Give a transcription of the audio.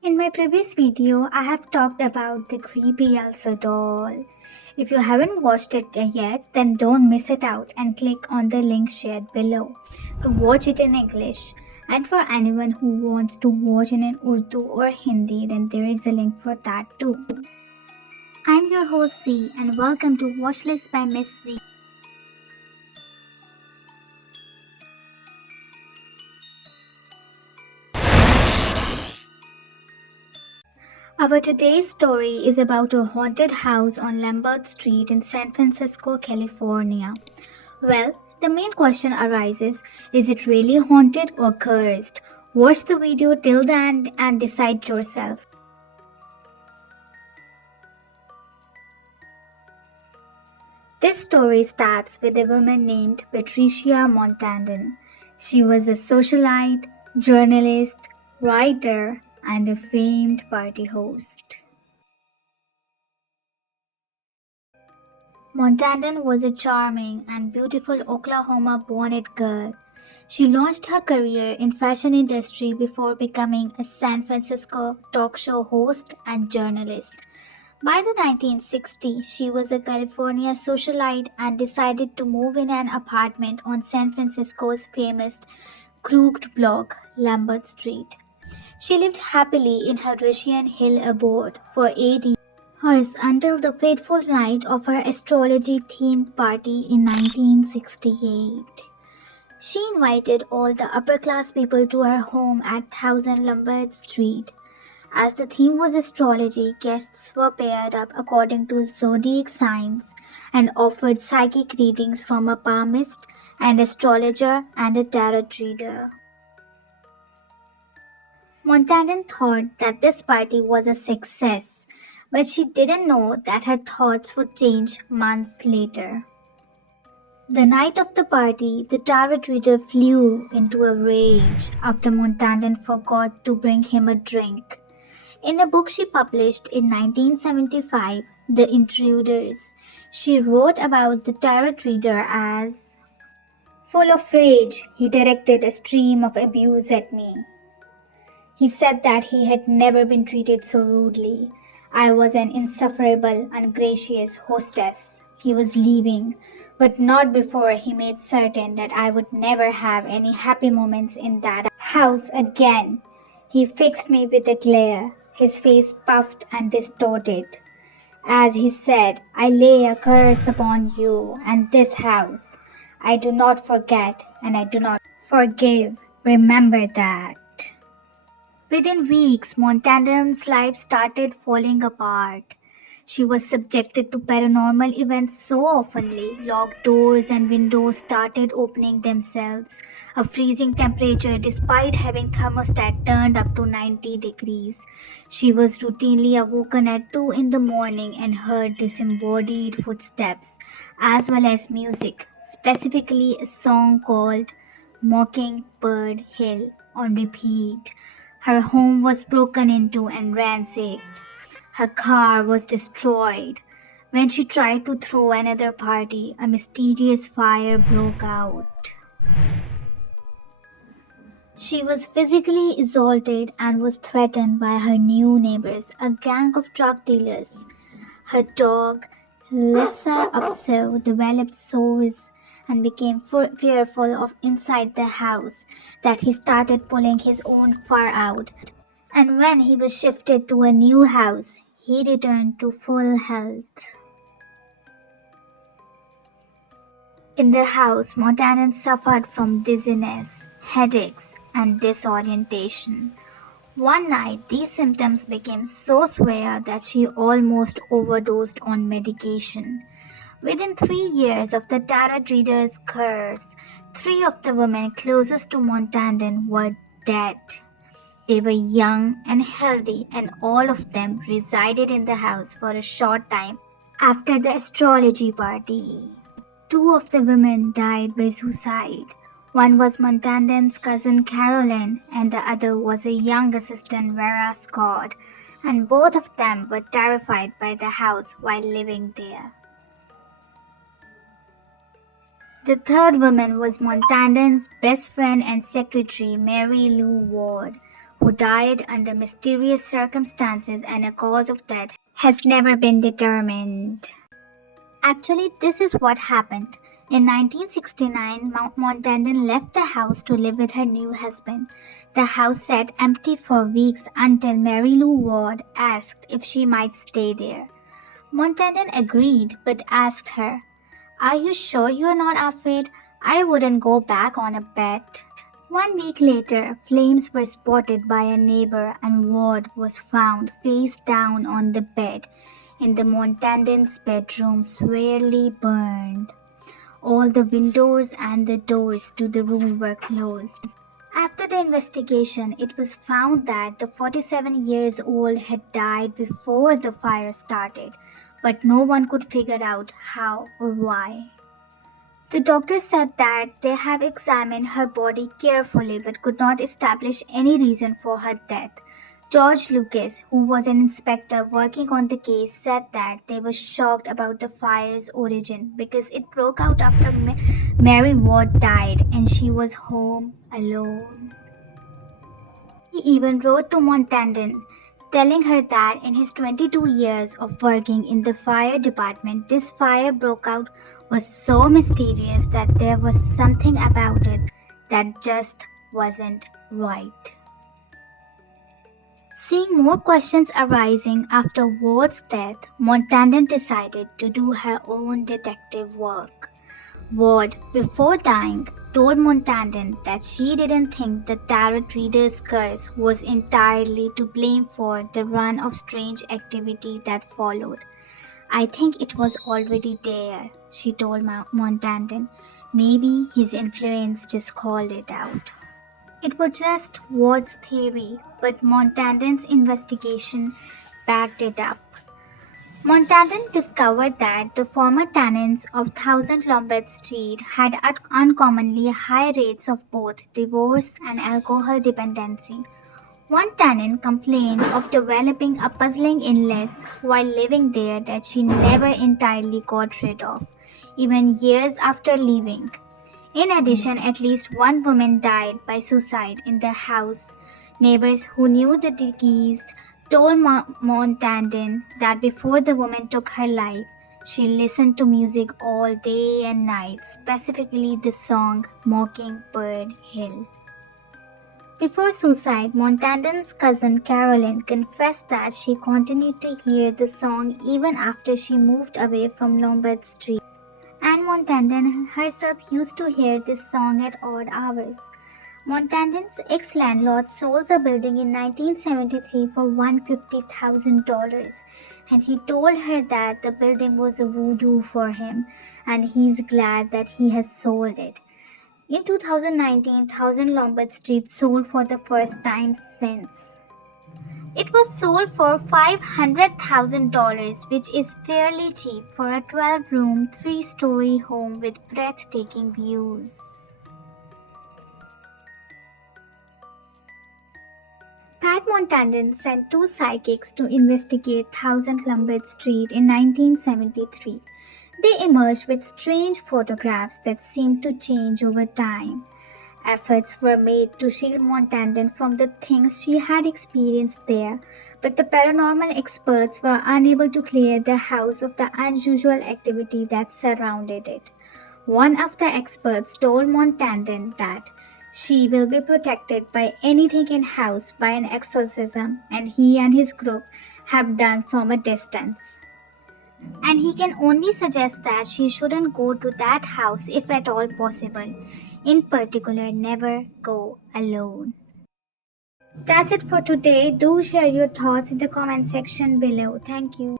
In my previous video, I have talked about the creepy Elsa doll. If you haven't watched it yet, then don't miss it out and click on the link shared below to watch it in English. And for anyone who wants to watch it in Urdu or Hindi, then there is a link for that too. I'm your host Z and welcome to Watchlist by Miss Z. Our today's story is about a haunted house on Lombard Street in San Francisco, California. Well, the main question arises, is it really haunted or cursed? Watch the video till the end and decide yourself. This story starts with a woman named Patricia Montandon. She was a socialite, journalist, writer, and a famed party host. Montandon was a charming and beautiful Oklahoma bonnet girl. She launched her career in fashion industry before becoming a San Francisco talk show host and journalist. By the 1960s, she was a California socialite and decided to move in an apartment on San Francisco's famous crooked block, Lombard Street. She lived happily in her Russian Hill abode for 8 years until the fateful night of her astrology themed party in 1968. She invited all the upper class people to her home at 1000 Lombard Street. As the theme was astrology, guests were paired up according to zodiac signs and offered psychic readings from a palmist, an astrologer, and a tarot reader. Montandon thought that this party was a success, but she didn't know that her thoughts would change months later. The night of the party, the tarot reader flew into a rage after Montandon forgot to bring him a drink. In a book she published in 1975, The Intruders, she wrote about the tarot reader as full of rage, he directed a stream of abuse at me. He said that he had never been treated so rudely. I was an insufferable, ungracious hostess. He was leaving, but not before he made certain that I would never have any happy moments in that house again. He fixed me with a glare, his face puffed and distorted. As he said, I lay a curse upon you and this house. I do not forget and I do not forgive. Remember that. Within weeks, Montandon's life started falling apart. She was subjected to paranormal events so oftenly, locked doors and windows started opening themselves, a freezing temperature despite having thermostat turned up to 90 degrees. She was routinely awoken at 2 in the morning and heard disembodied footsteps, as well as music, specifically a song called Mockingbird Hill on repeat. Her home was broken into and ransacked. Her car was destroyed. When she tried to throw another party, a mysterious fire broke out. She was physically assaulted and was threatened by her new neighbors, a gang of drug dealers. Her dog, Lisa Upso, developed sores and became fearful of inside the house that he started pulling his own fur out. And when he was shifted to a new house, he returned to full health. In the house, Montandon suffered from dizziness, headaches, and disorientation. One night, these symptoms became so severe that she almost overdosed on medication. Within 3 years of the tarot reader's curse, 3 of the women closest to Montandon were dead. They were young and healthy, and all of them resided in the house for a short time after the astrology party. 2 of the women died by suicide. One was Montandon's cousin Carolyn, and the other was a young assistant Vera Scott, and both of them were terrified by the house while living there. The third woman was Montandon's best friend and secretary, Mary Lou Ward, who died under mysterious circumstances, and a cause of death has never been determined. Actually, this is what happened. In 1969, Montandon left the house to live with her new husband. The house sat empty for weeks until Mary Lou Ward asked if she might stay there. Montandon agreed but asked her, "Are you sure you are not afraid? I wouldn't go back on a bet." 1 week later, flames were spotted by a neighbor and Ward was found face down on the bed in the Montandon's bedroom, severely burned. All the windows and the doors to the room were closed. After the investigation, it was found that the 47 years old had died before the fire started, but no one could figure out how or why. The doctor said that they have examined her body carefully but could not establish any reason for her death. George Lucas, who was an inspector working on the case, said that they were shocked about the fire's origin because it broke out after Mary Ward died and she was home alone. He even wrote to Montandon, telling her that in his 22 years of working in the fire department, this fire broke out was so mysterious that there was something about it that just wasn't right. Seeing more questions arising after Ward's death, Montandon decided to do her own detective work. Ward, before dying, told Montandon that she didn't think the tarot reader's curse was entirely to blame for the run of strange activity that followed. "I think it was already there," she told Montandon. "Maybe his influence just called it out." It was just Ward's theory, but Montandon's investigation backed it up. Montandon discovered that the former tenants of 1000 Lombard Street had uncommonly high rates of both divorce and alcohol dependency. One tenant complained of developing a puzzling illness while living there that she never entirely got rid of, even years after leaving. In addition, at least one woman died by suicide in the house. Neighbors who knew the deceased told Montandon that before the woman took her life, she listened to music all day and night, specifically the song Mockingbird Hill. Before suicide, Montandon's cousin Carolyn confessed that she continued to hear the song even after she moved away from Lombard Street. And Montandon herself used to hear this song at odd hours. Montandon's ex-landlord sold the building in 1973 for $150,000, and he told her that the building was a voodoo for him and he's glad that he has sold it. In 2019, 1000 Lombard Street sold for the first time since. It was sold for $500,000, which is fairly cheap for a 12-room, 3-story home with breathtaking views. Pat Montandon sent 2 psychics to investigate 1000 Lombard Street in 1973. They emerged with strange photographs that seemed to change over time. Efforts were made to shield Montandon from the things she had experienced there, but the paranormal experts were unable to clear the house of the unusual activity that surrounded it. One of the experts told Montandon that she will be protected by anything in house by an exorcism, and he and his group have done from a distance. And he can only suggest that she shouldn't go to that house if at all possible. In particular, never go alone. That's it for today. Do share your thoughts in the comment section below. Thank you.